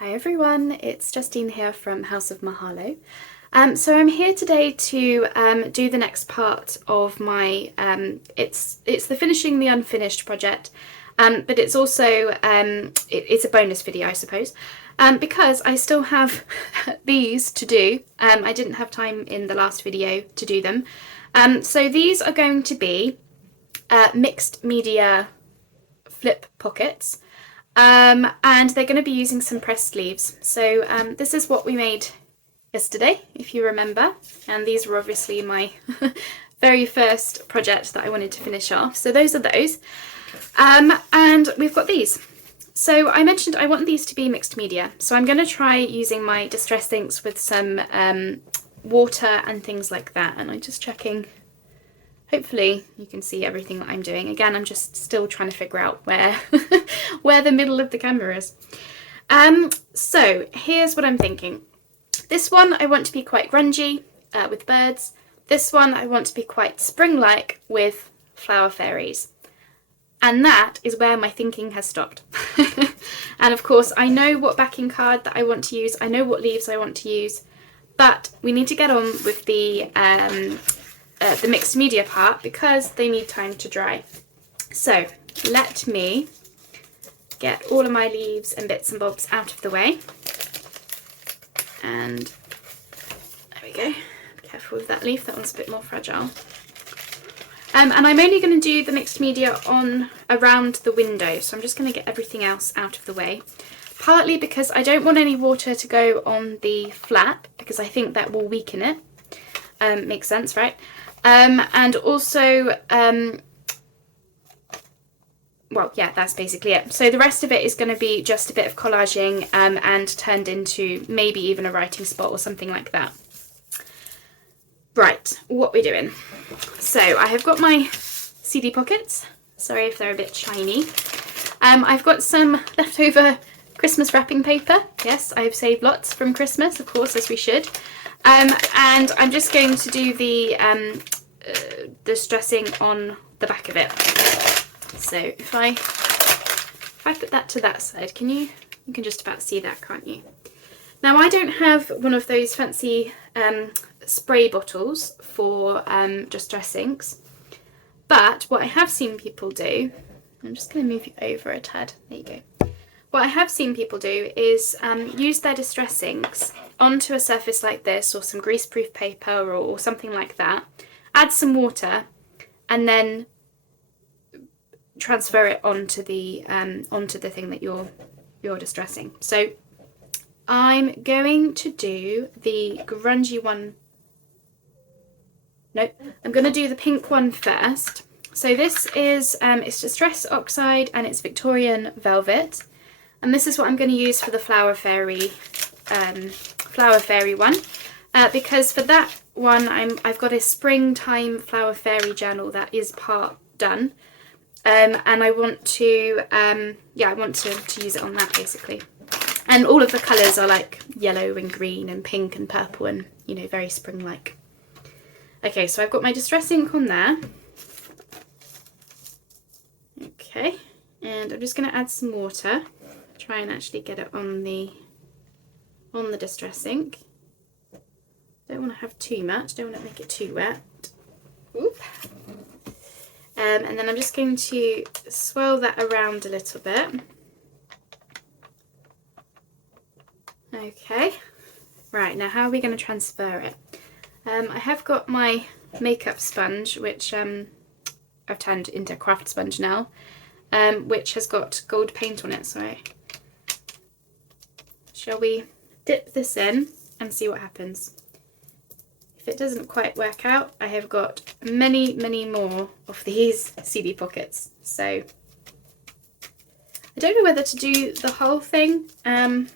Hi everyone, it's Justine here from House of Mahalo. So I'm here today to do the next part of my, it's the Finishing the Unfinished project, but it's also, it's a bonus video I suppose, because I still have these to do. I didn't have time in the last video to do them. So these are going to be mixed media flip pockets. And they're going to be using some pressed sleeves. So this is what we made yesterday, if you remember. And these were obviously my very first project that I wanted to finish off. So those are those. And we've got these. So I mentioned I want these to be mixed media. So I'm going to try using my distress inks with some water and things like that. And I'm just checking. Hopefully you can see everything that I'm doing. Again, I'm just still trying to figure out where where the middle of the camera is. So here's what I'm thinking. This one I want to be quite grungy with birds. This one I want to be quite spring-like with flower fairies. And that is where my thinking has stopped. And of course I know what backing card that I want to use. I know what leaves I want to use. But we need to get on with the mixed media part because they need time to dry. So let me get all of my leaves and bits and bobs out of the way. And there we go. Be careful with that leaf, that one's a bit more fragile. And I'm only going to do the mixed media on around the window, so I'm just going to get everything else out of the way. Partly because I don't want any water to go on the flap, because I think that will weaken it. Makes sense, right? And also, well, yeah, that's basically it. So the rest of it is going to be just a bit of collaging and turned into maybe even a writing spot or something like that. Right, what we're doing. So I have got my CD pockets. Sorry if they're a bit shiny. I've got some leftover Christmas wrapping paper. Yes, I have saved lots from Christmas, of course, as we should. And I'm just going to do the distressing on the back of it. So if I put that to that side, you can just about see that, can't you? Now I don't have one of those fancy spray bottles for distress inks, but what I have seen people do, I'm just going to move you over a tad, there you go. What I have seen people do is use their distress inks onto a surface like this or some greaseproof paper or something like that, add some water and then transfer it onto the thing that you're distressing. So I'm going to do the grungy one. No, I'm going to do the pink one first. So this is it's Distress Oxide and it's Victorian Velvet. And this is what I'm going to use for the flower fairy one, because for that one I've got a springtime flower fairy journal that is part done, and I want to I want to use it on that basically. And all of the colours are like yellow and green and pink and purple and, you know, very spring-like. Okay, so I've got my distress ink on there. Okay, and I'm just going to add some water. Try and actually get it on the distress ink. Don't want to have too much, don't want to make it too wet. Oop. And then I'm just going to swirl that around a little bit. Okay, right, now how are we going to transfer it? I have got my makeup sponge, which I've turned into a craft sponge now, which has got gold paint on it, so shall we dip this in and see what happens? If it doesn't quite work out, I have got many, many more of these CD pockets. So I don't know whether to do the whole thing. I'm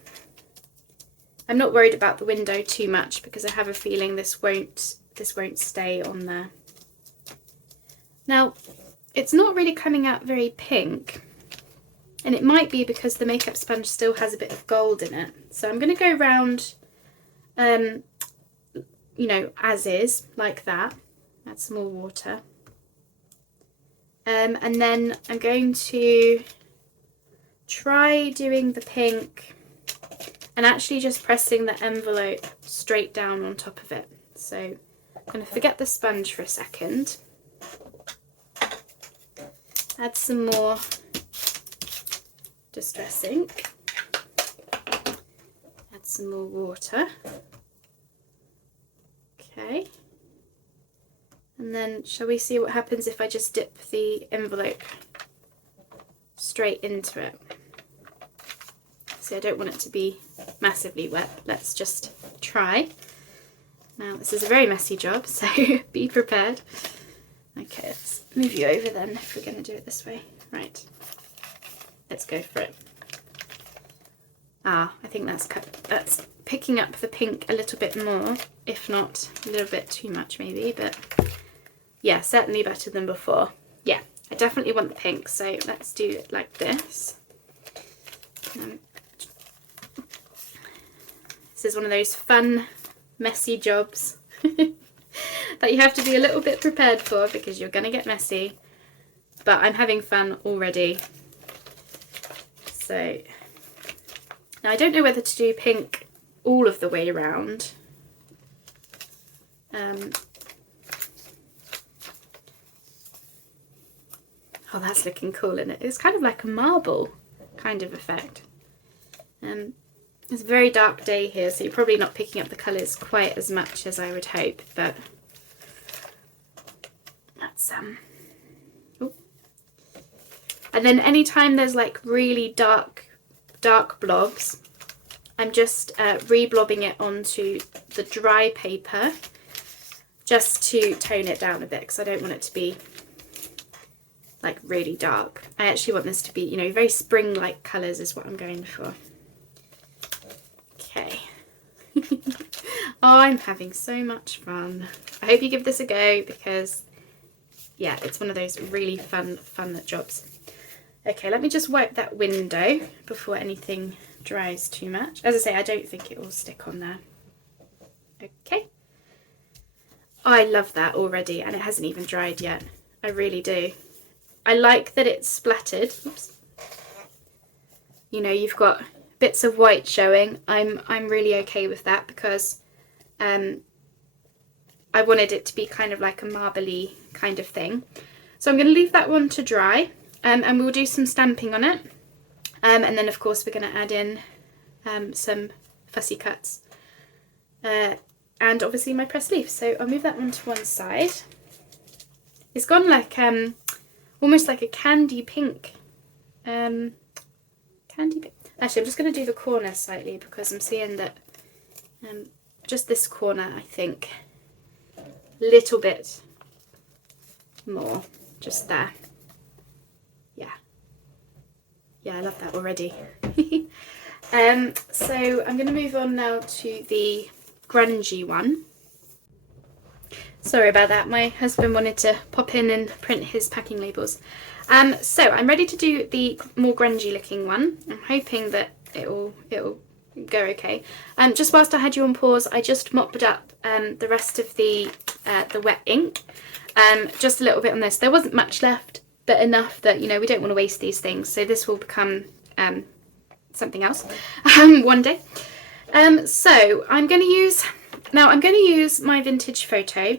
not worried about the window too much because I have a feeling this won't stay on there. Now, it's not really coming out very pink. And it might be because the makeup sponge still has a bit of gold in it. So I'm going to go round, you know, as is, like that. Add some more water. And then I'm going to try doing the pink and actually just pressing the envelope straight down on top of it. So I'm going to forget the sponge for a second. Add some more distress ink. Add some more water. Okay. And then shall we see what happens if I just dip the envelope straight into it? See, I don't want it to be massively wet. Let's just try. Now, this is a very messy job, so be prepared. Okay, let's move you over then if we're going to do it this way. Right, let's go for it. Ah, I think that's picking up the pink a little bit more, if not a little bit too much maybe, but yeah, certainly better than before. Yeah, I definitely want the pink, so let's do it like this. This is one of those fun, messy jobs that you have to be a little bit prepared for because you're going to get messy, but I'm having fun already. So now I don't know whether to do pink all of the way around. Oh, that's looking cool, isn't it? It's kind of like a marble kind of effect. It's a very dark day here, so you're probably not picking up the colours quite as much as I would hope, but that's oh. And then anytime there's like really dark blobs, I'm just re-blobbing it onto the dry paper just to tone it down a bit, because I don't want it to be like really dark. I actually want this to be, you know, very spring-like colours is what I'm going for. Okay. Oh, I'm having so much fun. I hope you give this a go because, yeah, it's one of those really fun jobs. Okay, let me just wipe that window before anything dries too much. As I say, I don't think it will stick on there. Okay. Oh, I love that already, and it hasn't even dried yet. I really do. I like that it's splattered. Oops. You know, you've got bits of white showing. I'm really okay with that because I wanted it to be kind of like a marbly kind of thing. So I'm going to leave that one to dry, and we'll do some stamping on it. And then of course we're going to add in some fussy cuts and obviously my pressed leaf. So I'll move that one to one side. It's gone like almost like a candy pink. Candy pink. Actually, I'm just going to do the corner slightly because I'm seeing that just this corner, I think, a little bit more, just there. Yeah, I love that already. So I'm going to move on now to the grungy one. Sorry about that, my husband wanted to pop in and print his packing labels. So I'm ready to do the more grungy looking one. I'm hoping that it'll go okay. Just whilst I had you on pause, I just mopped up the rest of the wet ink. Just a little bit on this. There wasn't much left, but enough that, you know, we don't want to waste these things. So this will become something else one day. So I'm going to use my vintage photo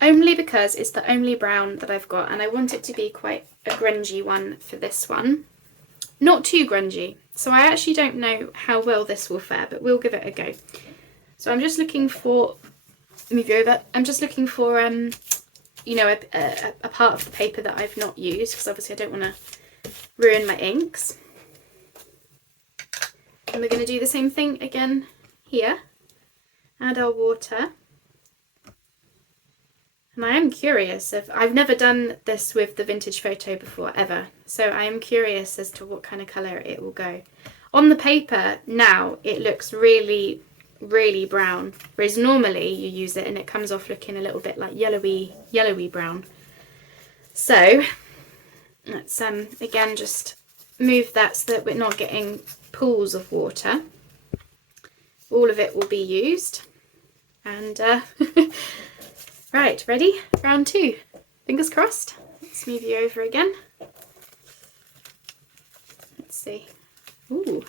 only because it's the only brown that I've got, and I want it to be quite a grungy one for this one. Not too grungy, so I actually don't know how well this will fare, but we'll give it a go. So I'm just looking for, move you over, I'm just looking for you know, a part of the paper that I've not used, because obviously I don't want to ruin my inks. And we're going to do the same thing again here. Add our water. And I am curious if I've never done this with the vintage photo before ever, so I am curious as to what kind of colour it will go. On the paper now it looks really brown, whereas normally you use it and it comes off looking a little bit like yellowy brown. So let's again just move that so that we're not getting pools of water. All of it will be used, and right, ready? Round two. Fingers crossed. Let's move you over again. Let's see. Ooh.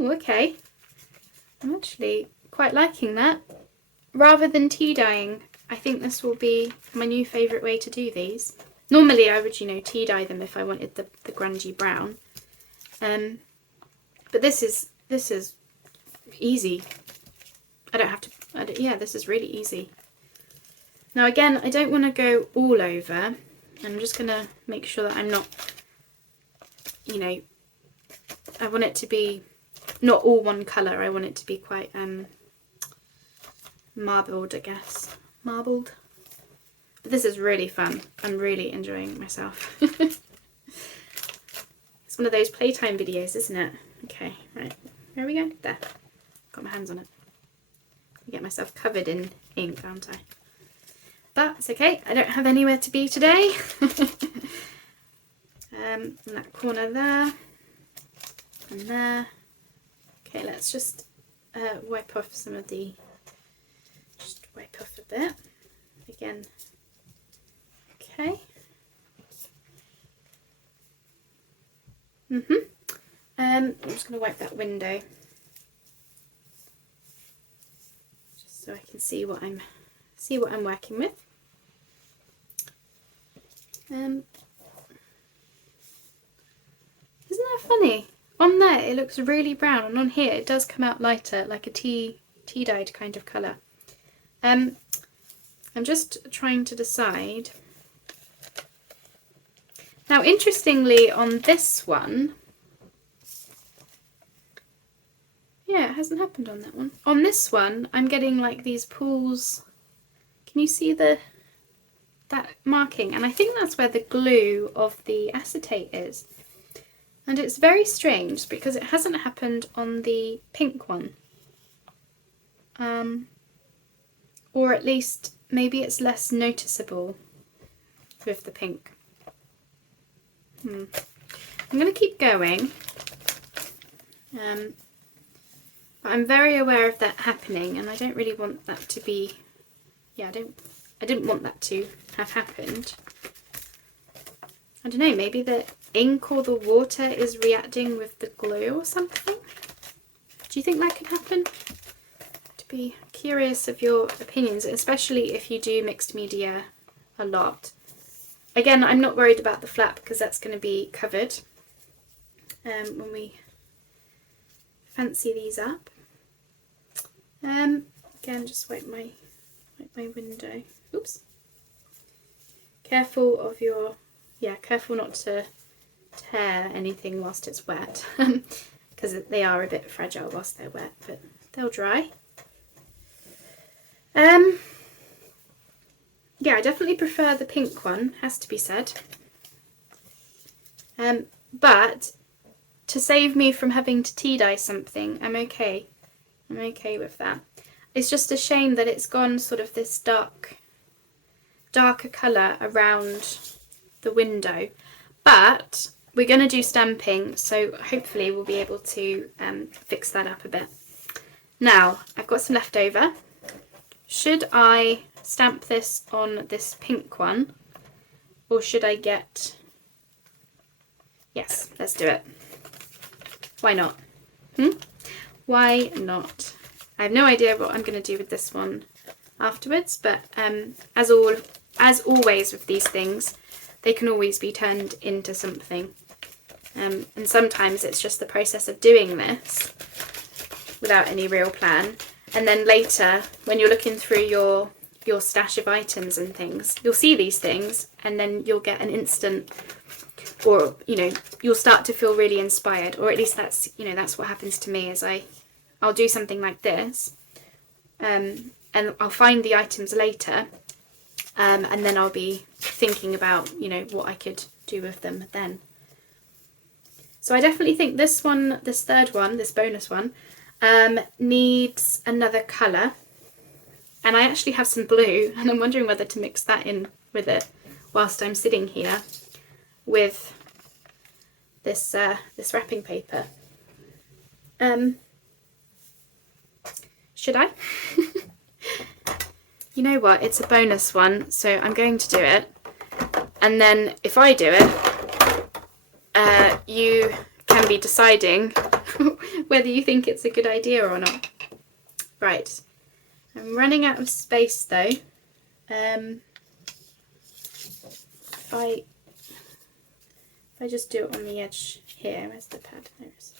Ooh, Oh, okay. I'm actually quite liking that. Rather than tea dyeing, I think this will be my new favourite way to do these. Normally I would, tea dye them if I wanted the grungy brown. But this is easy. Yeah, this is really easy. Now again, I don't want to go all over. I'm just going to make sure that I'm not, I want it to be not all one colour. I want it to be quite marbled, I guess. Marbled. But this is really fun. I'm really enjoying myself. It's one of those playtime videos, isn't it? Okay, right. There we go. There. Got my hands on it. I get myself covered in ink, aren't I? But it's okay. I don't have anywhere to be today. In that corner there. And there. Okay, let's just wipe off some of the... Just wipe off a bit. Again. Okay. I'm just going to wipe that window. Just so I can see what I'm working with. Isn't that funny? On there it looks really brown, and on here it does come out lighter, like a tea dyed kind of colour. I'm just trying to decide. Now interestingly on this one, yeah, it hasn't happened on that one. On this one I'm getting like these pools. Can you see that marking? And I think that's where the glue of the acetate is. And it's very strange because it hasn't happened on the pink one. Or at least maybe it's less noticeable with the pink. I'm going to keep going. But I'm very aware of that happening, and I don't really want that to be... Yeah, I didn't want that to have happened. I don't know, maybe the ink or the water is reacting with the glue or something? Do you think that could happen? To be curious of your opinions, especially if you do mixed media a lot. Again, I'm not worried about the flap because that's going to be covered when we fancy these up. Again, just wipe my window. Oops. Careful of your, careful not to tear anything whilst it's wet, because they are a bit fragile whilst they're wet, but they'll dry. Yeah, I definitely prefer the pink one, has to be said. But to save me from having to tea dye something, I'm okay. I'm okay with that. It's just a shame that it's gone sort of this darker colour around the window. But we're going to do stamping, so hopefully we'll be able to fix that up a bit. Now, I've got some left over. Should I stamp this on this pink one, or should I get... Yes, let's do it. Why not? Why not? I have no idea what I'm going to do with this one afterwards, but as always with these things, they can always be turned into something. And sometimes it's just the process of doing this without any real plan. And then later, when you're looking through your stash of items and things, you'll see these things, and then you'll get an instant, or you'll start to feel really inspired, or at least that's what happens to me. Is I'll do something like this, and I'll find the items later, and then I'll be thinking about what I could do with them then. So I definitely think this third one, this bonus one, needs another colour, and I actually have some blue, and I'm wondering whether to mix that in with it whilst I'm sitting here with this wrapping paper. Should I? You know what, it's a bonus one, so I'm going to do it, and then if I do it, you can be deciding whether you think it's a good idea or not. Right, I'm running out of space though. If I just do it on the edge here, where's the pad? There it is.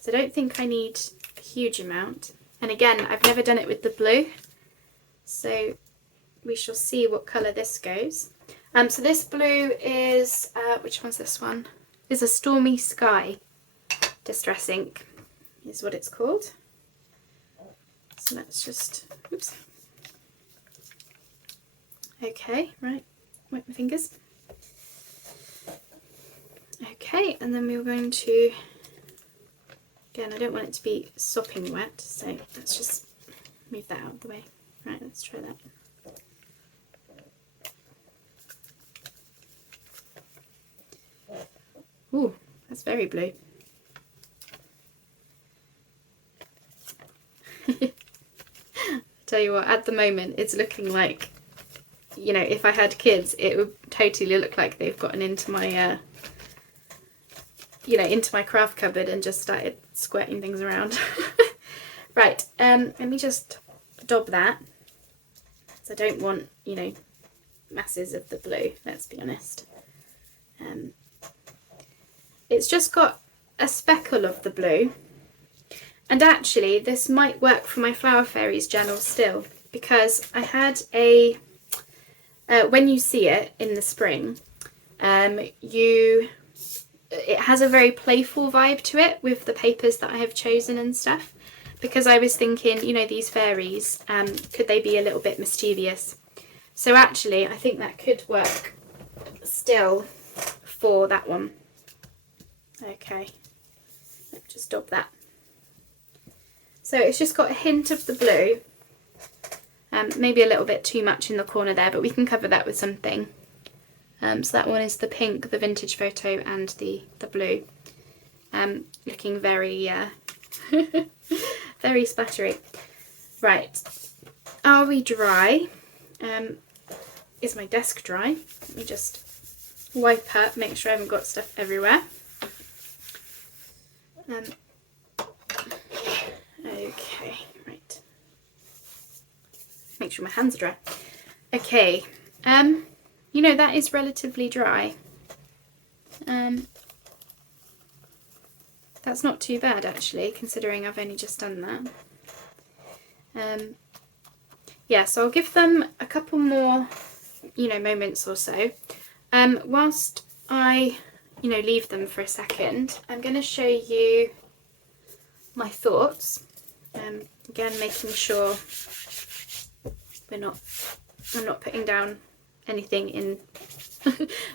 So I don't think I need a huge amount. And again, I've never done it with the blue, so we shall see what colour this goes. So this blue is, which one's this one? Is a Stormy Sky Distress Ink, is what it's called. So let's just, oops. Okay, right, wipe my fingers. Okay, and then we're going to, again, I don't want it to be sopping wet, so let's just move that out of the way. Right, let's try that. Ooh, that's very blue. Tell you what, at the moment it's looking like, you know, if I had kids, it would totally look like they've gotten into my, you know, into my craft cupboard and just started squirting things around. Right, let me just daub that. So I don't want, you know, masses of the blue, let's be honest. It's just got a speckle of the blue. And actually, this might work for my Flower Fairies journal still, because I had a, when you see it in the spring, it has a very playful vibe to it with the papers that I have chosen and stuff, because I was thinking, you know, these fairies, could they be a little bit mischievous? So actually, I think that could work still for that one. Okay, let's just daub that. So it's just got a hint of the blue, maybe a little bit too much in the corner there, but we can cover that with something. So that one is the pink, the vintage photo, and the blue. Looking very, very splattery. Right, are we dry? Is my desk dry? Let me just wipe up, make sure I haven't got stuff everywhere. Okay, right. Make sure my hands are dry. Okay, you know, that is relatively dry. That's not too bad actually, considering I've only just done that. Yeah, so I'll give them a couple more, you know, moments or so. Whilst I, you know, leave them for a second, I'm going to show you my thoughts. Again, making sure I'm not putting down anything in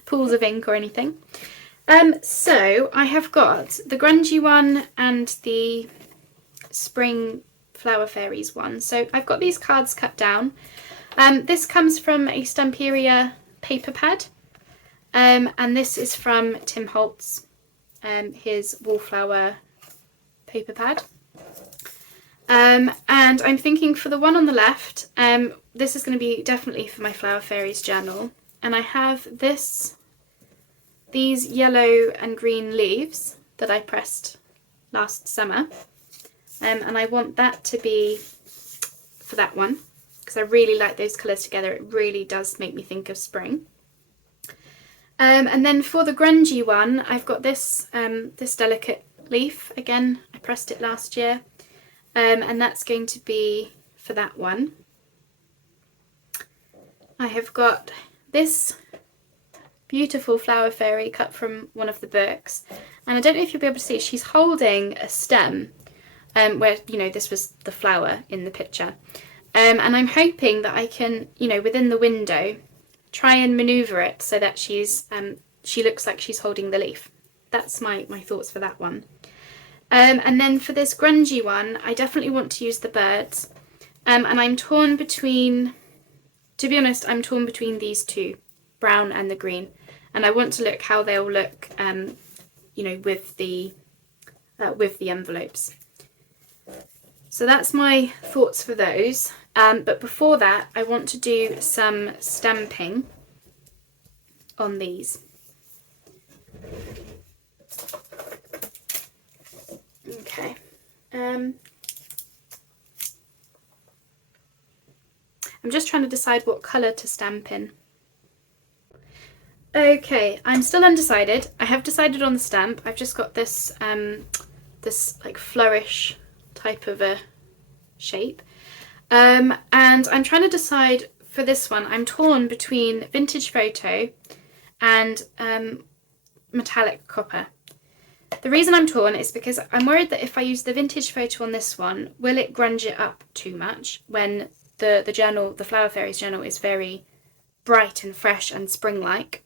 pools of ink or anything. So I have got the grungy one and the spring Flower Fairies one. So I've got these cards cut down. This comes from a Stamperia paper pad, and this is from Tim Holtz, his wallflower paper pad. And I'm thinking for the one on the left, this is going to be definitely for my Flower Fairies journal, and I have these yellow and green leaves that I pressed last summer, and I want that to be for that one, because I really like those colours together. It really does make me think of spring. And then for the grungy one, I've got this this delicate leaf. Again, I pressed it last year, and that's going to be for that one. I have got this beautiful flower fairy cut from one of the books, and I don't know if you'll be able to see, she's holding a stem, where, you know, this was the flower in the picture, and I'm hoping that I can, you know, within the window, try and manoeuvre it so that she's she looks like she's holding the leaf. That's my thoughts for that one. And then for this grungy one, I definitely want to use the birds, and I'm torn between, to be honest, I'm torn between these two, brown and the green, and I want to look how they'll look, you know, with the envelopes. So that's my thoughts for those. But before that, I want to do some stamping on these. Okay. I'm just trying to decide what colour to stamp in. Okay, I'm still undecided. I have decided on the stamp. I've just got this this like flourish type of a shape. And I'm trying to decide for this one. I'm torn between vintage photo and metallic copper. The reason I'm torn is because I'm worried that if I use the vintage photo on this one, will it grunge it up too much when the journal, the Flower Fairies journal, is very bright and fresh and spring-like.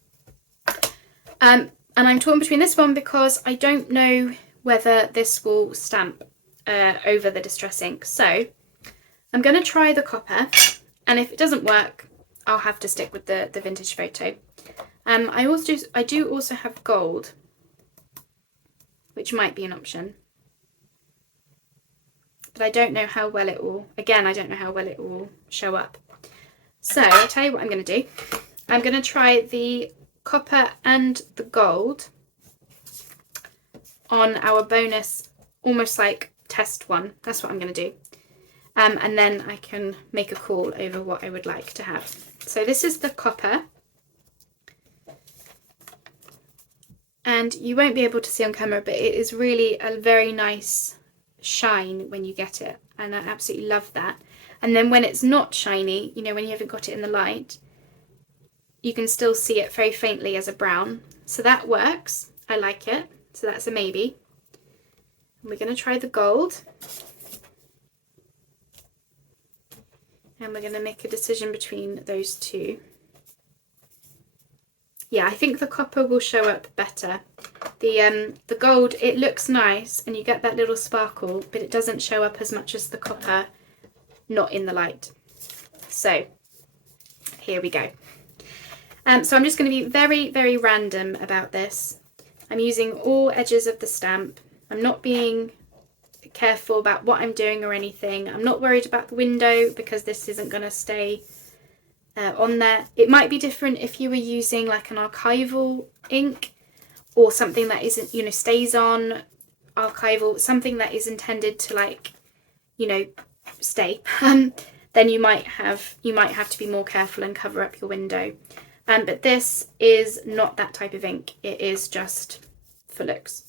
And I'm torn between this one because I don't know whether this will stamp over the Distress ink. So I'm going to try the copper, and if it doesn't work, I'll have to stick with the vintage photo. I do also have gold, which might be an option. But I don't know how well it will, again, I don't know how well it will show up. So I'll tell you what I'm going to do. I'm going to try the copper and the gold on our bonus, almost like test one. That's what I'm going to do. And then I can make a call over what I would like to have. So this is the copper. And you won't be able to see on camera, but it is really a very nice shine when you get it. And I absolutely love that. And then when it's not shiny, you know, when you haven't got it in the light, you can still see it very faintly as a brown. So that works. I like it. So that's a maybe. And we're going to try the gold. And we're going to make a decision between those two. Yeah, I think the copper will show up better. The gold, it looks nice and you get that little sparkle, but it doesn't show up as much as the copper not in the light. So here we go. So I'm just going to be very, very random about this. I'm using all edges of the stamp. I'm not being careful about what I'm doing or anything. I'm not worried about the window because this isn't going to stay on there. It might be different if you were using like an archival ink or something that isn't, you know, stays on archival, something that is intended to, like, you know, stay. Then you might have to be more careful and cover up your window. But this is not that type of ink. It is just for looks.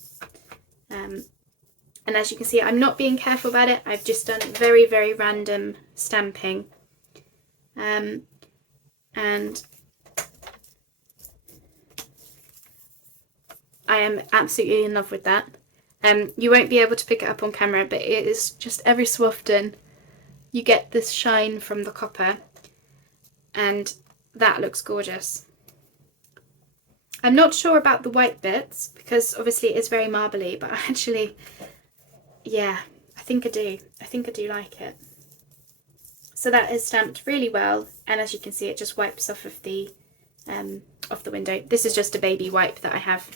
And as you can see, I'm not being careful about it. I've just done very, very random stamping. And I am absolutely in love with that. You won't be able to pick it up on camera, but it is just every so often you get this shine from the copper, and that looks gorgeous. I'm not sure about the white bits because obviously it is very marbly, but actually, yeah, I think I do. I think I do like it. So that is stamped really well, and as you can see, it just wipes off of the window. This is just a baby wipe that I have,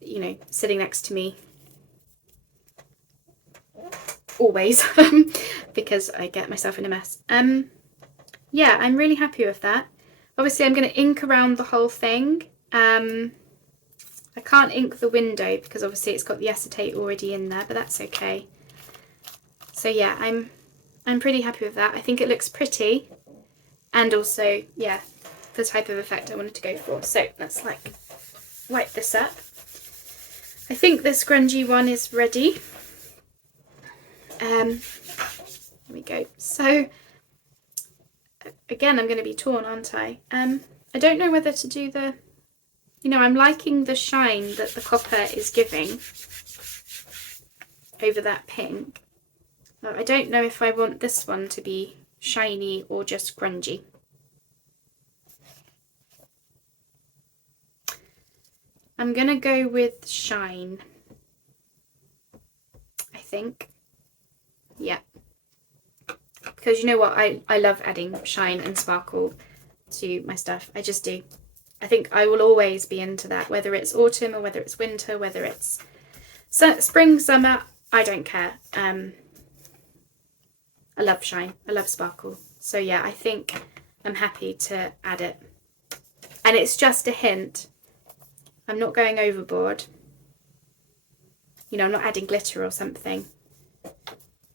you know, sitting next to me always because I get myself in a mess. Yeah, I'm really happy with that. Obviously, I'm going to ink around the whole thing. I can't ink the window because obviously it's got the acetate already in there, but that's okay. So yeah, I'm pretty happy with that. I think it looks pretty, and also, yeah, the type of effect I wanted to go for. So let's like wipe this up. I think this grungy one is ready. Here we go. So again, I'm going to be torn, aren't I? I don't know whether to do the, you know, I'm liking the shine that the copper is giving over that pink. But I don't know if I want this one to be shiny or just grungy. I'm going to go with shine, I think. Yeah. Because you know what, I love adding shine and sparkle to my stuff. I just do. I think I will always be into that, whether it's autumn or whether it's winter, whether it's spring, summer, I don't care. I love shine, I love sparkle. So yeah, I think I'm happy to add it. And it's just a hint. I'm not going overboard. you know, I'm not adding glitter or something.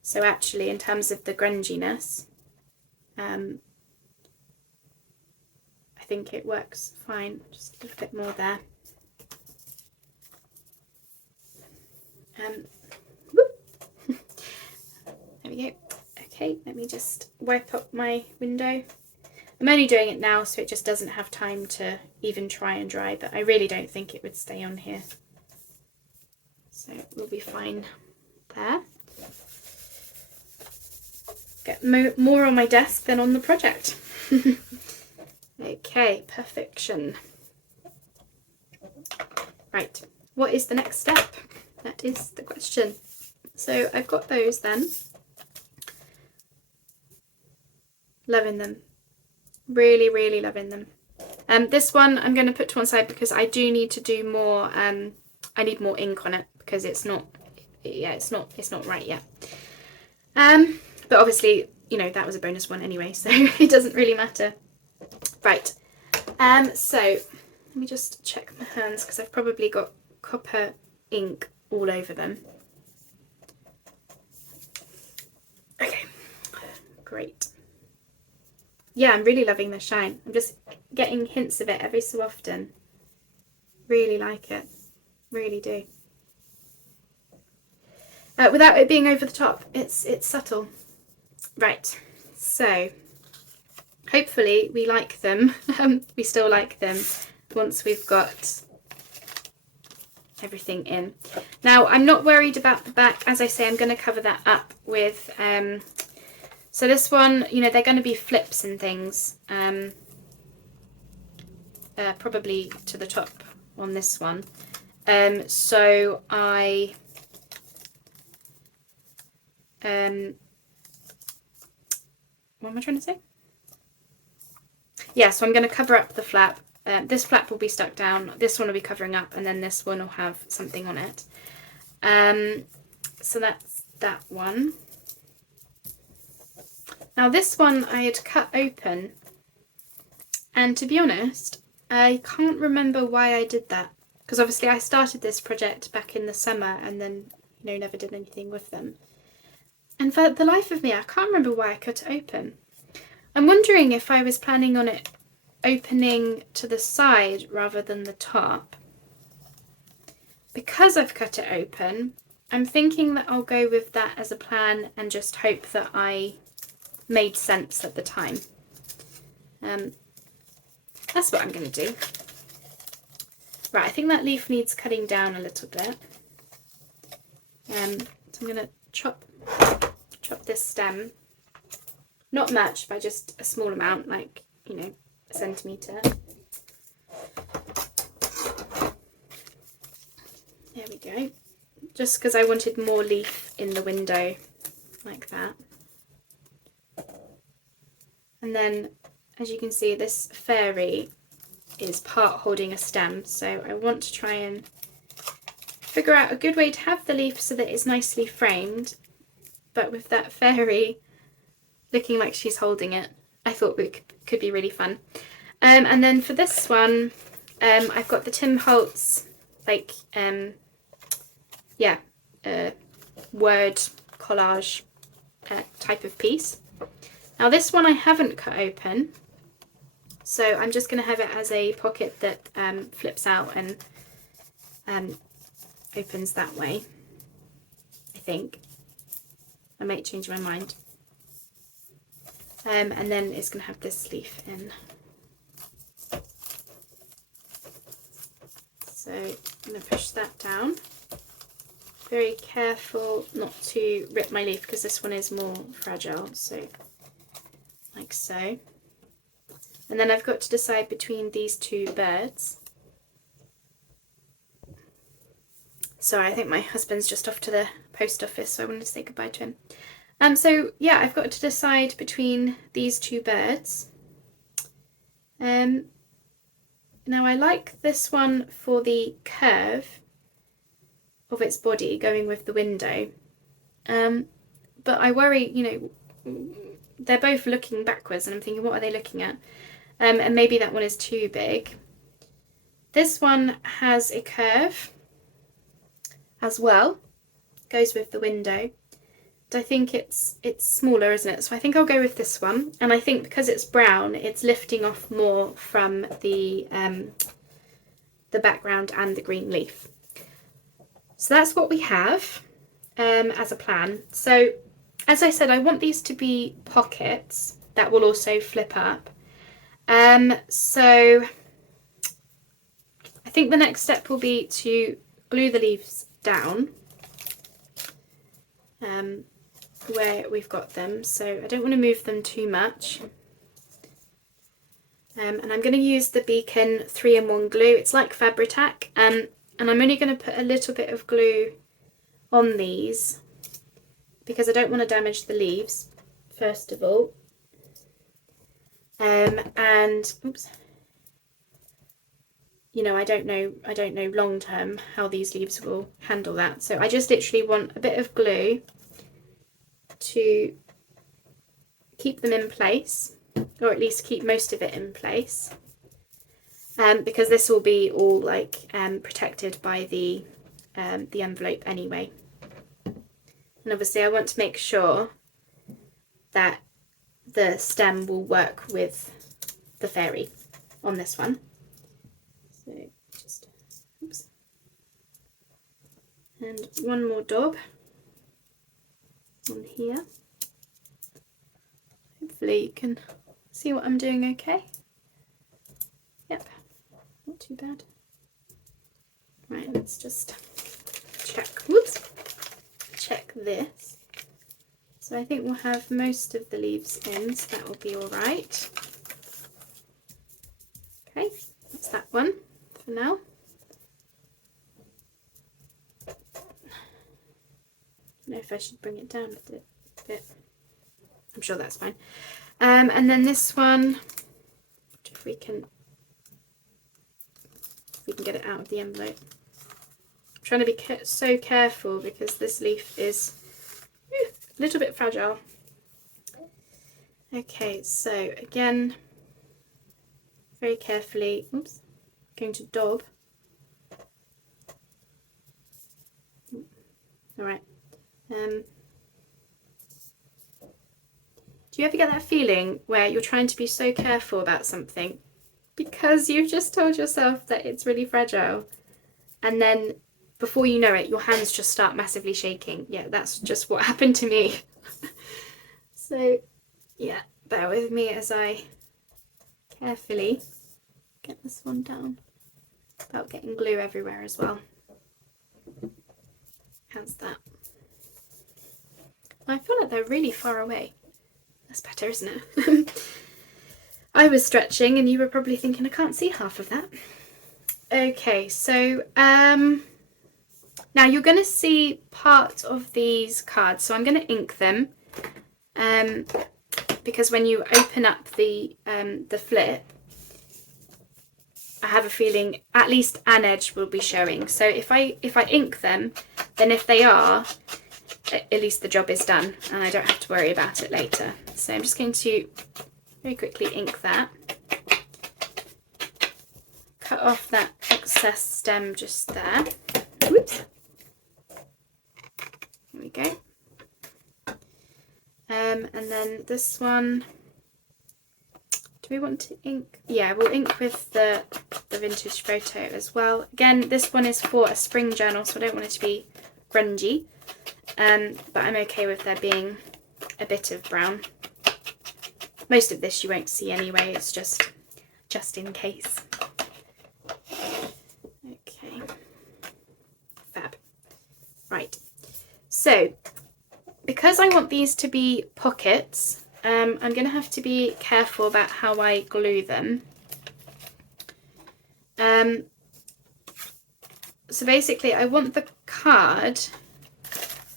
So actually, in terms of the grunginess, I think it works fine. Just a little bit more there. There we go. Okay, let me just wipe up my window. I'm only doing it now so it just doesn't have time to even try and dry, but I really don't think it would stay on here. So we'll be fine there. Get more on my desk than on the project. Okay, perfection. Right, what is the next step? That is the question. So I've got those then. Loving them. Really, really loving them. This one I'm going to put to one side because I do need to do more. I need more ink on it because it's not. Yeah, it's not right yet. But obviously, you know, that was a bonus one anyway, so it doesn't really matter. Right. So let me just check my hands because I've probably got copper ink all over them. Okay. Great. Yeah, I'm really loving the shine. I'm just getting hints of it every so often. Really like it. Really do. Without it being over the top, it's subtle. Right, so hopefully we like them. We still like them once we've got everything in. Now, I'm not worried about the back. As I say, I'm going to cover that up with... so this one, you know, they're going to be flips and things. Probably to the top on this one. So I... what am I trying to say? Yeah, so I'm going to cover up the flap. This flap will be stuck down, this one will be covering up, and then this one will have something on it. So that's that one. Now this one I had cut open, and to be honest, I can't remember why I did that. Because obviously I started this project back in the summer and then, you know, never did anything with them. And for the life of me, I can't remember why I cut it open. I'm wondering if I was planning on it opening to the side rather than the top. Because I've cut it open, I'm thinking that I'll go with that as a plan and just hope that I made sense at the time. That's what I'm going to do. Right, I think that leaf needs cutting down a little bit. So I'm going to chop this stem. Not much, but just a small amount, like, you know, a centimetre. There we go. Just because I wanted more leaf in the window, like that. And then, as you can see, this fairy is part holding a stem, so I want to try and figure out a good way to have the leaf so that it's nicely framed, but with that fairy looking like she's holding it. I thought it could be really fun. And then for this one, I've got the Tim Holtz, like, word collage type of piece. Now this one I haven't cut open, so I'm just going to have it as a pocket that flips out and opens that way, I think. I might change my mind. And then it's going to have this leaf in. So I'm going to push that down. Very careful not to rip my leaf because this one is more fragile, so like so. And then I've got to decide between these two birds. Sorry, I think my husband's just off to the post office, so I wanted to say goodbye to him. So yeah, I've got to decide between these two birds. Now I like this one for the curve of its body going with the window. But I worry, you know, they're both looking backwards and I'm thinking, what are they looking at? And maybe that one is too big. This one has a curve as well, goes with the window. But I think it's smaller, isn't it? So I think I'll go with this one. And I think because it's brown, it's lifting off more from the background and the green leaf. So that's what we have as a plan. So as I said, I want these to be pockets that will also flip up. So I think the next step will be to glue the leaves down where we've got them. So I don't want to move them too much. And I'm going to use the Beacon 3-in-1 glue. It's like Fabri-Tac, and I'm only going to put a little bit of glue on these because I don't want to damage the leaves, first of all. And oops, you know, I don't know long term how these leaves will handle that. So I just literally want a bit of glue to keep them in place, or at least keep most of it in place, because this will be all like protected by the envelope anyway. And obviously I want to make sure that the stem will work with the fairy on this one. So just, oops. And one more dab on here. Hopefully you can see what I'm doing okay. Yep, not too bad. Right, let's just check, whoops, check this. So I think we'll have most of the leaves in, so that will be all right. Okay, that's that one for now. I don't know if I should bring it down a bit. I'm sure that's fine. And then this one, if we can get it out of the envelope. I'm trying to be so careful because this leaf is a little bit fragile. Okay, so again, very carefully, oops, going to dab. All right. Do you ever get that feeling where you're trying to be so careful about something because you've just told yourself that it's really fragile, and then before you know it, your hands just start massively shaking? Yeah, that's just what happened to me. So yeah, bear with me as I carefully get this one down without getting glue everywhere as well. How's that? I feel like they're really far away. That's better, isn't it? I was stretching and you were probably thinking, I can't see half of that. Okay, so now you're going to see part of these cards, so I'm going to ink them, because when you open up the flip, I have a feeling at least an edge will be showing. So if I ink them, then if they are, at least the job is done and I don't have to worry about it later. So I'm just going to very quickly ink that. Cut off that excess stem just there. Whoops. There we go. And then this one, do we want to ink? Yeah, we'll ink with the vintage photo as well. Again, this one is for a spring journal, so I don't want it to be grungy. But I'm okay with there being a bit of brown. Most of this you won't see anyway, it's just in case. Okay, fab. Right, so because I want these to be pockets, I'm going to have to be careful about how I glue them. So basically I want the card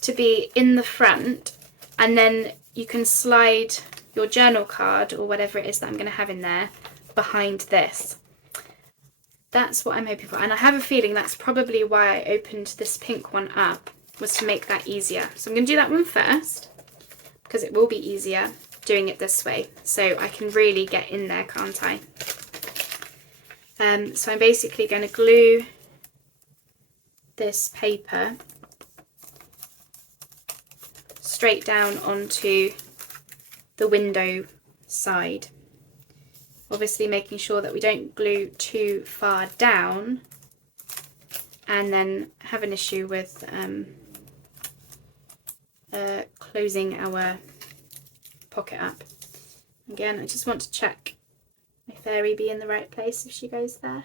to be in the front, and then you can slide your journal card or whatever it is that I'm going to have in there behind this. That's what I'm hoping for, and I have a feeling that's probably why I opened this pink one up, was to make that easier. So I'm going to do that one first because it will be easier doing it this way, so I can really get in there, can't I? So I'm basically going to glue this paper straight down onto the window side. Obviously making sure that we don't glue too far down and then have an issue with closing our pocket up. Again, I just want to check my fairy be in the right place if she goes there.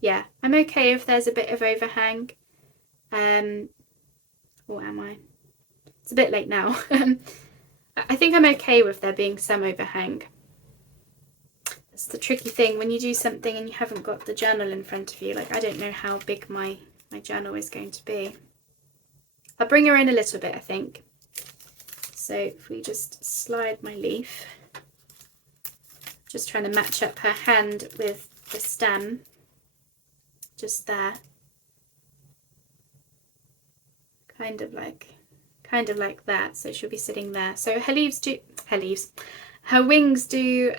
Yeah, I'm okay if there's a bit of overhang. Or am I? It's a bit late now. I think I'm okay with there being some overhang. That's the tricky thing when you do something and you haven't got the journal in front of you. Like, I don't know how big my journal is going to be. I'll bring her in a little bit, I think. So if we just slide my leaf, just trying to match up her hand with the stem, just there. Kind of like that. So she'll be sitting there. So her wings do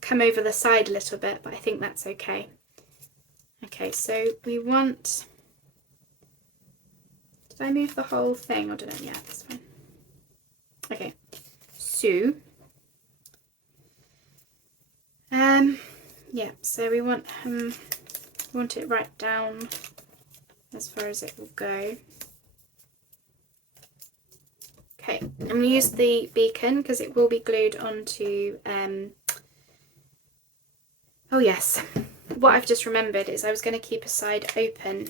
come over the side a little bit, but I think that's okay. Okay, so we want, did I move the whole thing or did I? Yeah, that's fine. Okay, so yeah, so we want it right down as far as it will go. Okay, I'm going to use the beacon because it will be glued onto, oh yes, what I've just remembered is I was going to keep a side open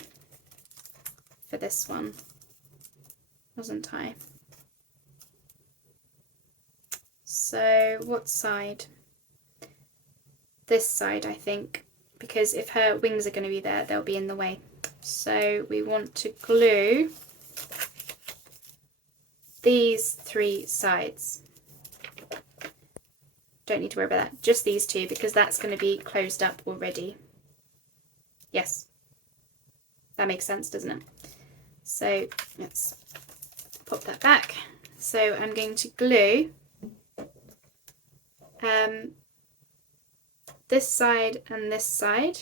for this one, wasn't I? So what side? This side, I think, because if her wings are going to be there, they'll be in the way. So we want to glue these 3 sides. Don't need to worry about that, just these 2 because that's going to be closed up already. Yes, that makes sense, doesn't it? So let's pop that back. So I'm going to glue this side and this side,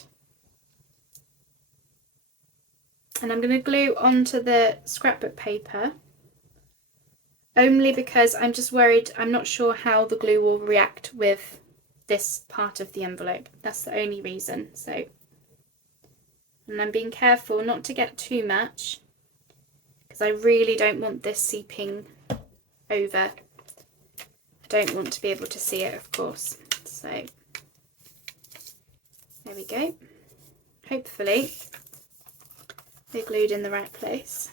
and I'm going to glue onto the scrapbook paper only because I'm just worried, I'm not sure how the glue will react with this part of the envelope. That's the only reason. So, and I'm being careful not to get too much because I really don't want this seeping over. I don't want to be able to see it, of course. So there we go. Hopefully they're glued in the right place.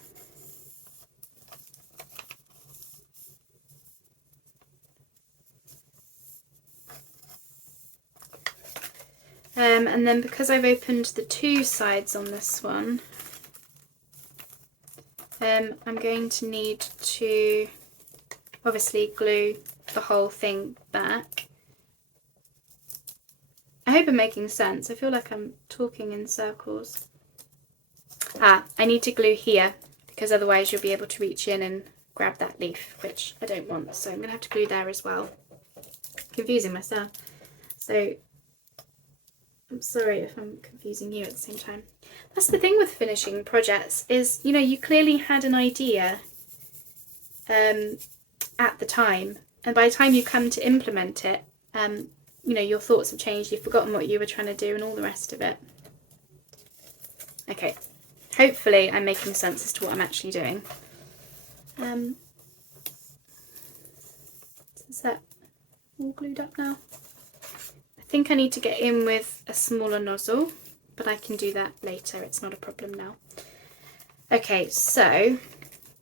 And then because I've opened the 2 sides on this one, I'm going to need to obviously glue the whole thing back. I hope I'm making sense. I feel like I'm talking in circles. I need to glue here because otherwise you'll be able to reach in and grab that leaf, which I don't want. So I'm going to have to glue there as well. Confusing myself. So I'm sorry if I'm confusing you at the same time. That's the thing with finishing projects is, you know, you clearly had an idea at the time, and by the time you come to implement it, you know, your thoughts have changed, you've forgotten what you were trying to do and all the rest of it. Okay, hopefully I'm making sense as to what I'm actually doing. Is that all glued up now? I think I need to get in with a smaller nozzle, but I can do that later, it's not a problem now. Okay, so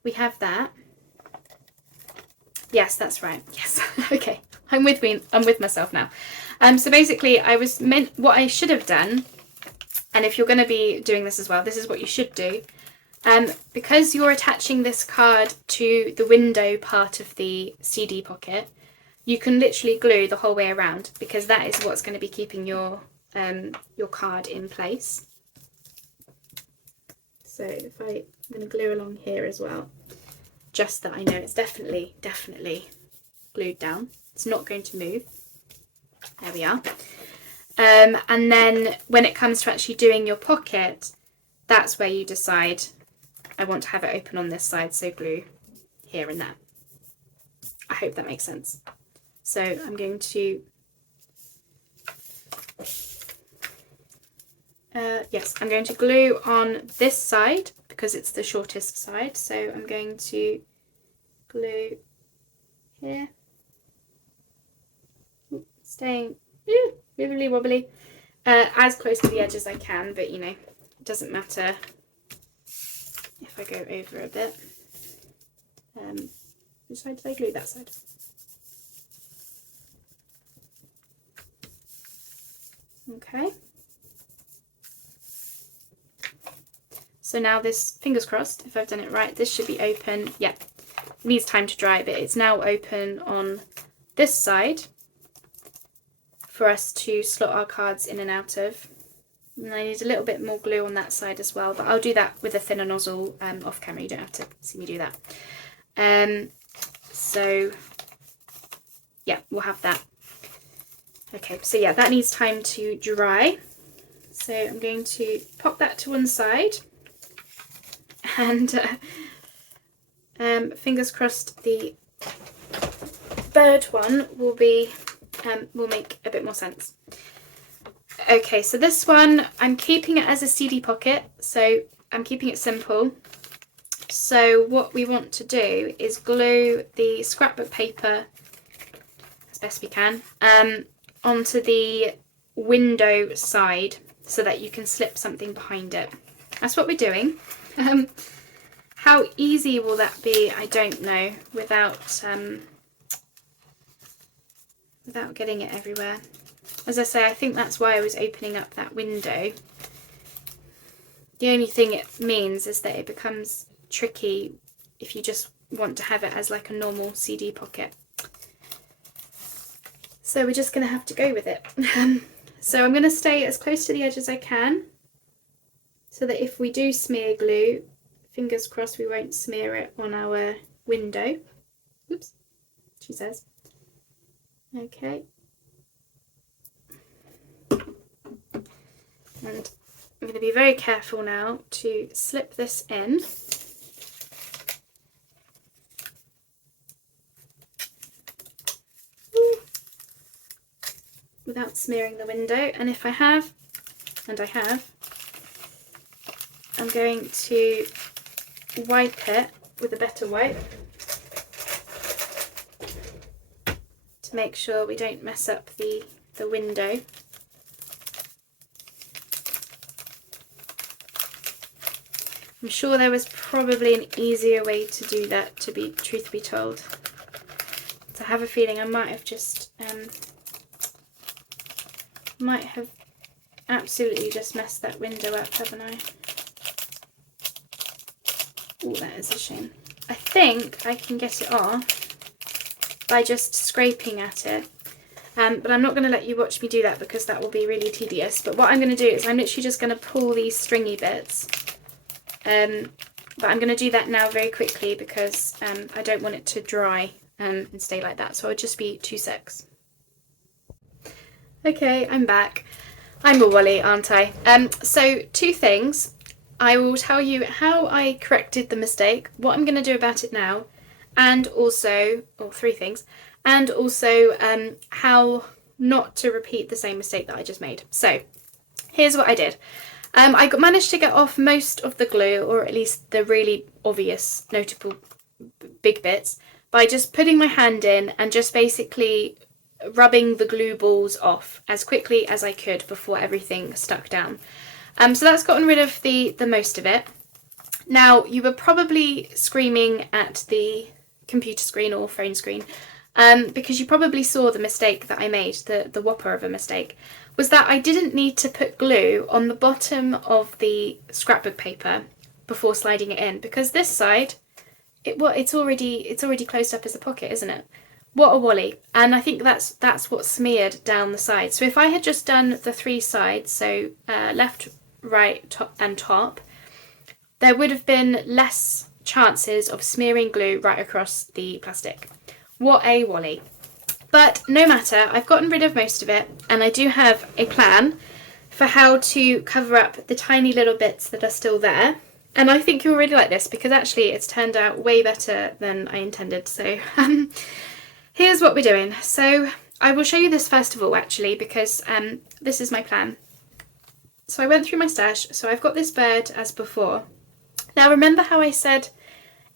we have that. Yes, that's right. Yes. Okay. I'm with myself now. So basically what I should have done, and if you're going to be doing this as well, this is what you should do. Because you're attaching this card to the window part of the CD pocket, you can literally glue the whole way around because that is what's going to be keeping your card in place. So if I'm going to glue along here as well, just that I know it's definitely glued down. It's not going to move. There we are. And then when it comes to actually doing your pocket, that's where you decide, I want to have it open on this side, so glue here and there. I hope that makes sense. So I'm going to, I'm going to glue on this side because it's the shortest side. So I'm going to glue here, staying wibbly wobbly, as close to the edge as I can, but you know, it doesn't matter if I go over a bit. Which side did I glue? That side. Okay. So now this, fingers crossed, if I've done it right, this should be open. Yeah, it needs time to dry, but it's now open on this side for us to slot our cards in and out of. And I need a little bit more glue on that side as well, but I'll do that with a thinner nozzle off camera. You don't have to see me do that. So yeah, we'll have that. Okay, so yeah, that needs time to dry. So I'm going to pop that to one side, and fingers crossed the bird one will make a bit more sense. Okay, so this one, I'm keeping it as a CD pocket, so I'm keeping it simple. So what we want to do is glue the scrapbook paper as best we can onto the window side so that you can slip something behind it. That's what we're doing. How easy will that be? I don't know, without getting it everywhere. As I say, I think that's why I was opening up that window. The only thing it means is that it becomes tricky if you just want to have it as like a normal CD pocket. So we're just going to have to go with it. So I'm going to stay as close to the edge as I can so that if we do smear glue, fingers crossed we won't smear it on our window. Oops, she says. Okay. And I'm going to be very careful now to slip this in. Without smearing the window, and if I have, and I have, I'm going to wipe it with a better wipe to make sure we don't mess up the window. I'm sure there was probably an easier way to do that, truth be told. So I have a feeling I might have just absolutely just messed that window up, haven't I? Oh, that is a shame. I think I can get it off by just scraping at it. But I'm not going to let you watch me do that because that will be really tedious. But what I'm going to do is I'm literally just going to pull these stringy bits. But I'm going to do that now very quickly because I don't want it to dry and stay like that. So it'll just be 2 secs. Okay, I'm back. I'm a Wally, aren't I? So 2 things. I will tell you how I corrected the mistake, what I'm going to do about it now, and also, or 3 things, and also how not to repeat the same mistake that I just made. So here's what I did. I managed to get off most of the glue, or at least the really obvious, notable big bits, by just putting my hand in and just basically rubbing the glue balls off as quickly as I could before everything stuck down. So that's gotten rid of the most of it. Now, you were probably screaming at the computer screen or phone screen because you probably saw the mistake that I made, the whopper of a mistake, was that I didn't need to put glue on the bottom of the scrapbook paper before sliding it in, because this side, it's already closed up as a pocket, isn't it? What a Wally. And I think that's what smeared down the side. So if I had just done the 3 sides, so left, right, top and top, there would have been less chances of smearing glue right across the plastic. What a Wally. But no matter, I've gotten rid of most of it, and I do have a plan for how to cover up the tiny little bits that are still there. And I think you'll really like this because actually it's turned out way better than I intended. So here's what we're doing. So I will show you this first of all actually because this is my plan. So I went through my stash. So I've got this bird as before. Now remember how I said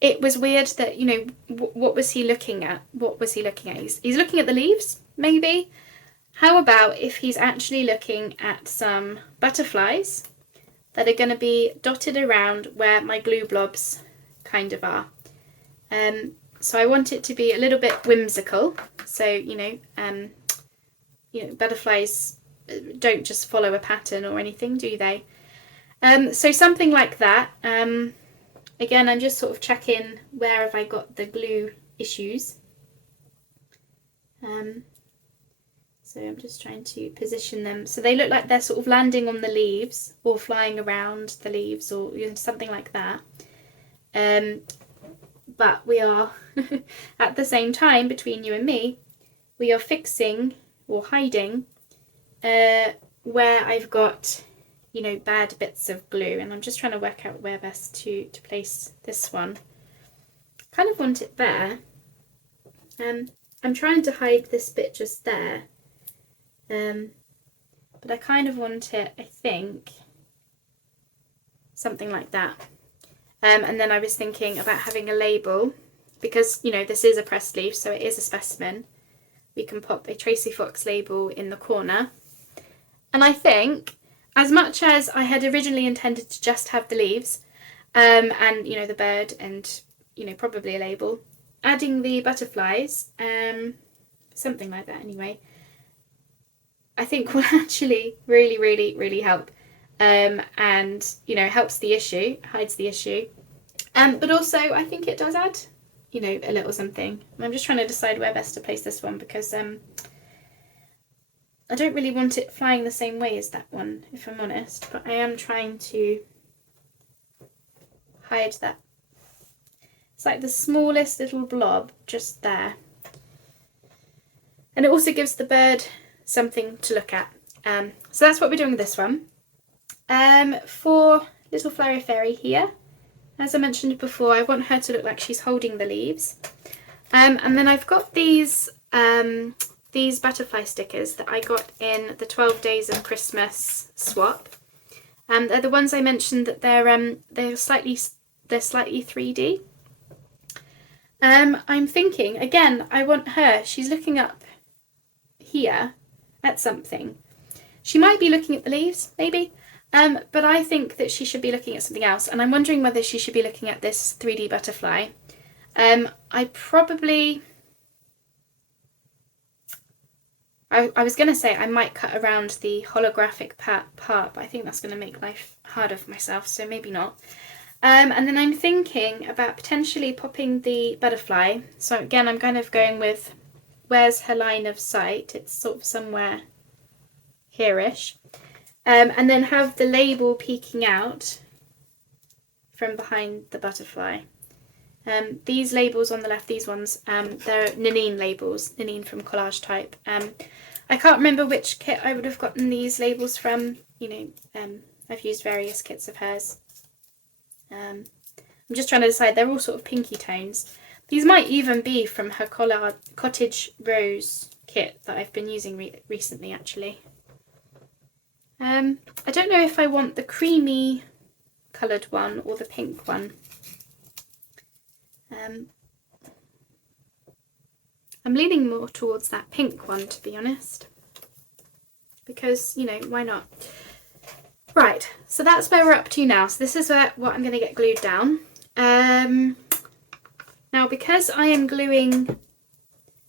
it was weird that, you know, what was he looking at? What was he looking at? He's looking at the leaves, maybe? How about if he's actually looking at some butterflies that are going to be dotted around where my glue blobs kind of are. So I want it to be a little bit whimsical. So, you know, butterflies don't just follow a pattern or anything, do they? So something like that. Again, I'm just sort of checking where have I got the glue issues. So I'm just trying to position them so they look like they're sort of landing on the leaves or flying around the leaves or, you know, something like that. But we are, at the same time, between you and me, we are fixing or hiding where I've got, you know, bad bits of glue, and I'm just trying to work out where best to place this one. Kind of want it there. I'm trying to hide this bit just there, but I kind of want it, I think, something like that. And then I was thinking about having a label because, you know, this is a pressed leaf, so it is a specimen. We can pop a Tracy Fox label in the corner. And I think, as much as I had originally intended to just have the leaves, and, you know, the bird and, you know, probably a label, adding the butterflies, something like that anyway, I think will actually really, really, really help. And, you know, helps the issue, hides the issue. But also I think it does add, you know, a little something. And I'm just trying to decide where best to place this one because I don't really want it flying the same way as that one, if I'm honest, but I am trying to hide that. It's like the smallest little blob just there. And it also gives the bird something to look at. So that's what we're doing with this one. For little Flowery Fairy here, as I mentioned before, I want her to look like she's holding the leaves. And then I've got these butterfly stickers that I got in the 12 Days of Christmas swap. They're the ones I mentioned that they're slightly 3D. I'm thinking, again, I want her, she's looking up here at something. She might be looking at the leaves, maybe. But I think that she should be looking at something else, and I'm wondering whether she should be looking at this 3D butterfly. I was going to say I might cut around the holographic part, but I think that's going to make life harder for myself, so maybe not. And then I'm thinking about potentially popping the butterfly. So again, I'm kind of going with where's her line of sight. It's sort of somewhere here-ish. And then have the label peeking out from behind the butterfly. These labels on the left, these ones, they're Nanine labels, Nanine from Collage Type. I can't remember which kit I would have gotten these labels from. You know, I've used various kits of hers. I'm just trying to decide, they're all sort of pinky tones. These might even be from her Cottage Rose kit that I've been using recently, actually. I don't know if I want the creamy coloured one or the pink one. I'm leaning more towards that pink one, to be honest, because, you know, why not? Right, so that's where we're up to now. So this is what I'm going to get glued down. Now, because I am gluing,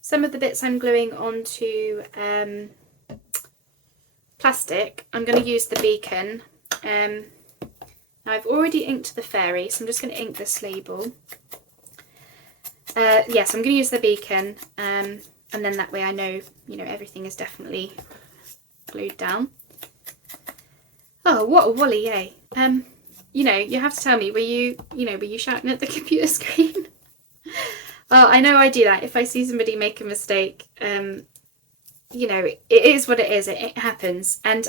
some of the bits I'm gluing onto plastic, I'm going to use the beacon. Now I've already inked the fairy, so I'm just going to ink this label. Yes, I'm going to use the beacon, and then that way I know, you know, everything is definitely glued down. Oh, what a wally, eh? You know, you have to tell me, were you shouting at the computer screen? Oh, I know I do that. If I see somebody make a mistake, you know, it is what it is. It happens. And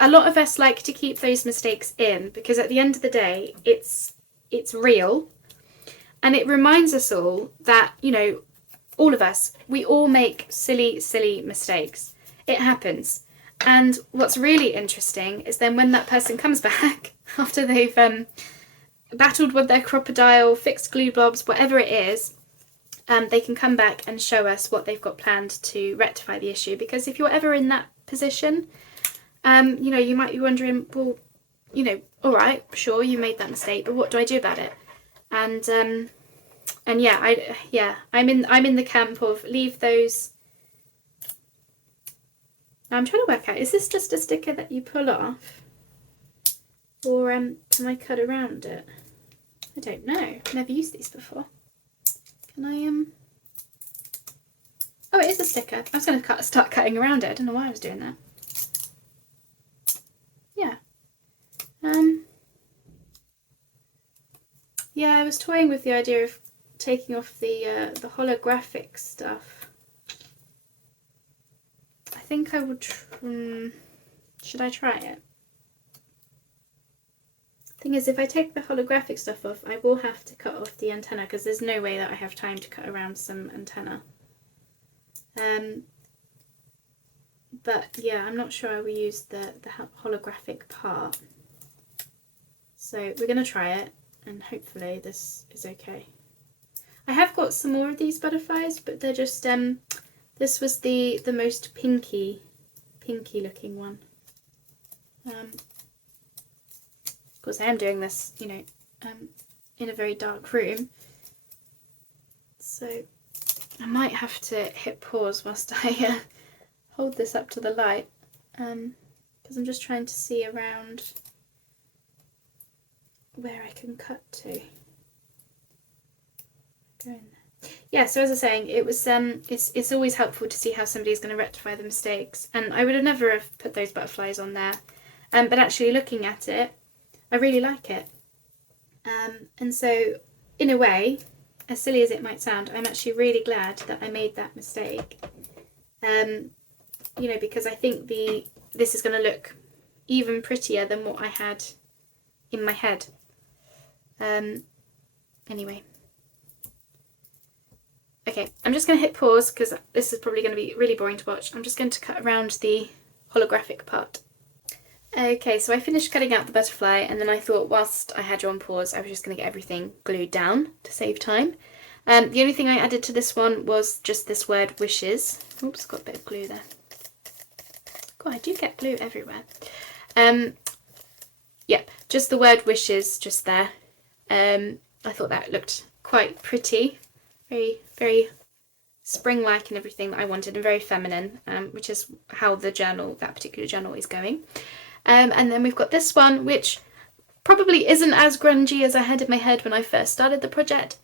a lot of us like to keep those mistakes in because at the end of the day, it's it's real, and it reminds us all that, you know, all of us, we all make silly mistakes. It happens. And what's really interesting is then when that person comes back after they've battled with their crocodile, fixed glue blobs, whatever it is, they can come back and show us what they've got planned to rectify the issue. Because if you're ever in that position, you know, you might be wondering, well, you know, all right, sure, you made that mistake, but what do I do about it? And yeah, I'm in the camp of leave those. Now I'm trying to work out, is this just a sticker that you pull off, or can I cut around it? I don't know. I've never used these before. Can I Oh, it is a sticker. I was going to start cutting around it. I don't know why I was doing that. Yeah. Yeah, I was toying with the idea of taking off the holographic stuff. I think I would. Should I try it? Thing is, if I take the holographic stuff off, I will have to cut off the antenna because there's no way that I have time to cut around some antenna. But yeah, I'm not sure I will use the holographic part. So we're going to try it, and hopefully this is okay. I have got some more of these butterflies, but they're just this was the most pinky looking one. Of course I am doing this, you know, in a very dark room, so I might have to hit pause whilst I hold this up to the light, because I'm just trying to see around where I can cut to. Go in there. Yeah, so as I was saying, it was it's always helpful to see how somebody's going to rectify the mistakes, and I would have never have put those butterflies on there, but actually looking at it, I really like it, and so in a way, as silly as it might sound, I'm actually really glad that I made that mistake, you know, because I think this is going to look even prettier than what I had in my head. Anyway. Okay, I'm just going to hit pause because this is probably going to be really boring to watch. I'm just going to cut around the holographic part. Okay, so I finished cutting out the butterfly, and then I thought whilst I had you on pause, I was just going to get everything glued down to save time. The only thing I added to this one was just this word wishes. Oops, got a bit of glue there. God, I do get glue everywhere. Yep, just the word wishes just there. I thought that looked quite pretty. Very spring-like and everything that I wanted, and very feminine, which is how the journal, that particular journal, is going. And then we've got this one, which probably isn't as grungy as I had in my head when I first started the project,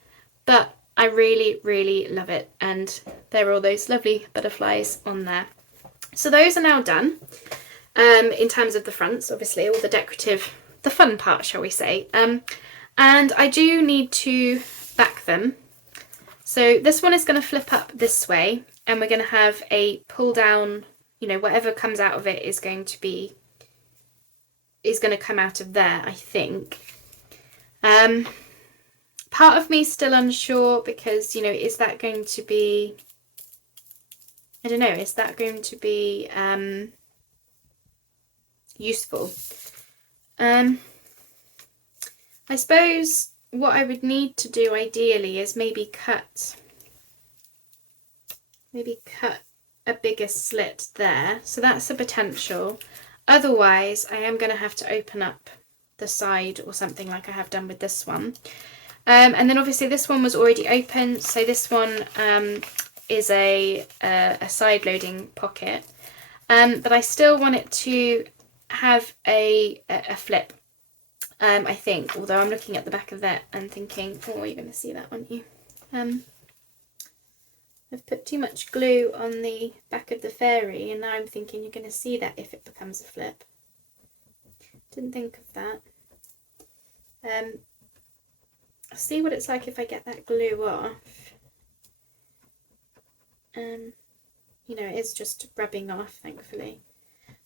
but I really love it, and there are all those lovely butterflies on there. So those are now done, in terms of the fronts, obviously, all the decorative, the fun part, shall we say. And I do need to back them. So this one is going to flip up this way, and we're going to have a pull down, you know, whatever comes out of it is going to come out of there, I think. Part of me is still unsure because, you know, is that going to be, I don't know, is that going to be useful? I suppose what I would need to do ideally is maybe cut a bigger slit there. So that's a potential. Otherwise, I am going to have to open up the side or something like I have done with this one. And then obviously this one was already open. So this one is a side loading pocket. But I still want it to have a flip. I think, although I'm looking at the back of that and thinking, oh, you're going to see that, aren't you? I've put too much glue on the back of the fairy, and now I'm thinking you're going to see that if it becomes a flip. Didn't think of that. I'll see what it's like if I get that glue off. You know, it's just rubbing off, thankfully.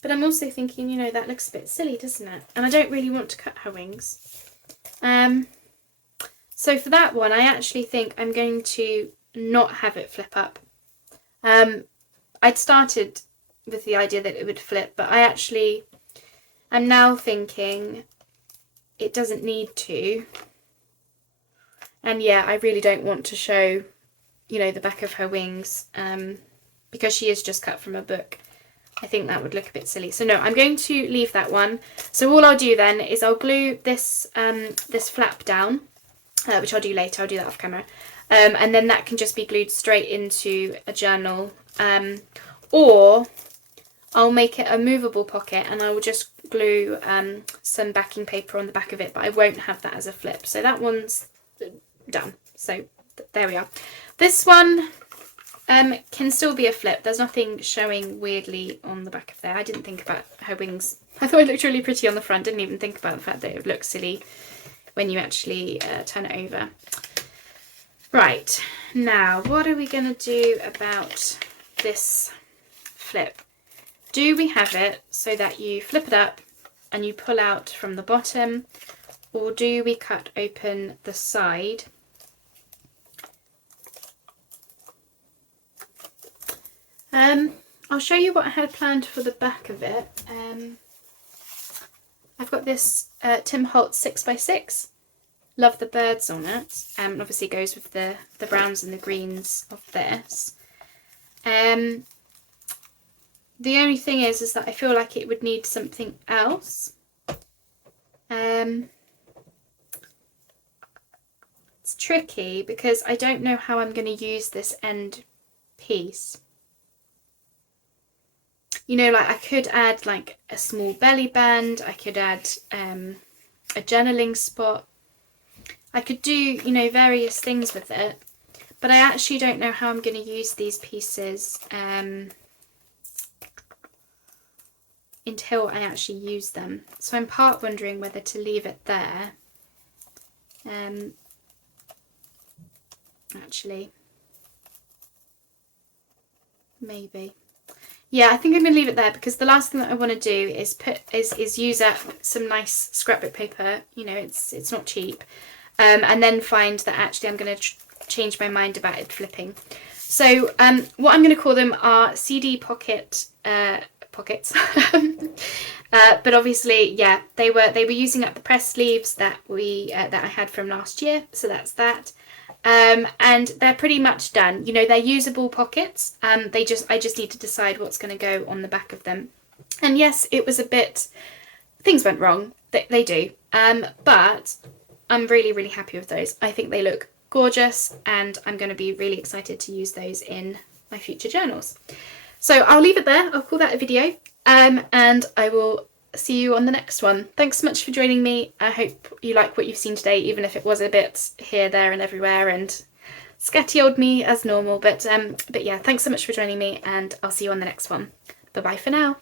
But I'm also thinking, you know, that looks a bit silly, doesn't it? And I don't really want to cut her wings. So for that one, I actually think I'm going to not have it flip up. I'd started with the idea that it would flip, but I'm now thinking it doesn't need to. And yeah, I really don't want to show, the back of her wings, because she is just cut from a book. I think that would look a bit silly. So no, I'm going to leave that one. So all I'll do then is I'll glue this flap down, which I'll do later. I'll do that off camera. And then that can just be glued straight into a journal. Or I'll make it a movable pocket and I will just glue some backing paper on the back of it, but I won't have that as a flip. So that one's done. So there we are. This one can still be a flip. There's nothing showing weirdly on the back of there. I didn't think about her wings. I thought it looked really pretty on the front. Didn't even think about the fact that it would look silly when you actually turn it over. Right, now what are we going to do about this flip? Do we have it so that you flip it up and you pull out from the bottom, or do we cut open the side? I'll show you what I had planned for the back of it. I've got this Tim Holtz 6x6. Love the birds on it. Obviously goes with the browns and the greens of this. The only thing is that I feel like it would need something else. It's tricky because I don't know how I'm going to use this end piece. Like I could add like a small belly band, I could add a journaling spot. I could do, various things with it, but I actually don't know how I'm going to use these pieces until I actually use them. So I'm part wondering whether to leave it there. Actually, maybe. Yeah, I think I'm going to leave it there because the last thing that I want to do is use up some nice scrapbook paper. It's not cheap. And then find that actually I'm going to change my mind about it flipping. So what I'm going to call them are CD pockets. But obviously, yeah, they were using up the press sleeves that I had from last year. So that's that. And they're pretty much done. They're usable pockets. I just need to decide what's going to go on the back of them. And yes, it was a bit, things went wrong. They do. But I'm really, really happy with those. I think they look gorgeous and I'm going to be really excited to use those in my future journals. So I'll leave it there. I'll call that a video. And I will see you on the next one. Thanks so much for joining me. I hope you like what you've seen today, even if it was a bit here, there and everywhere and scatty old me as normal. But yeah, thanks so much for joining me and I'll see you on the next one. Bye bye for now.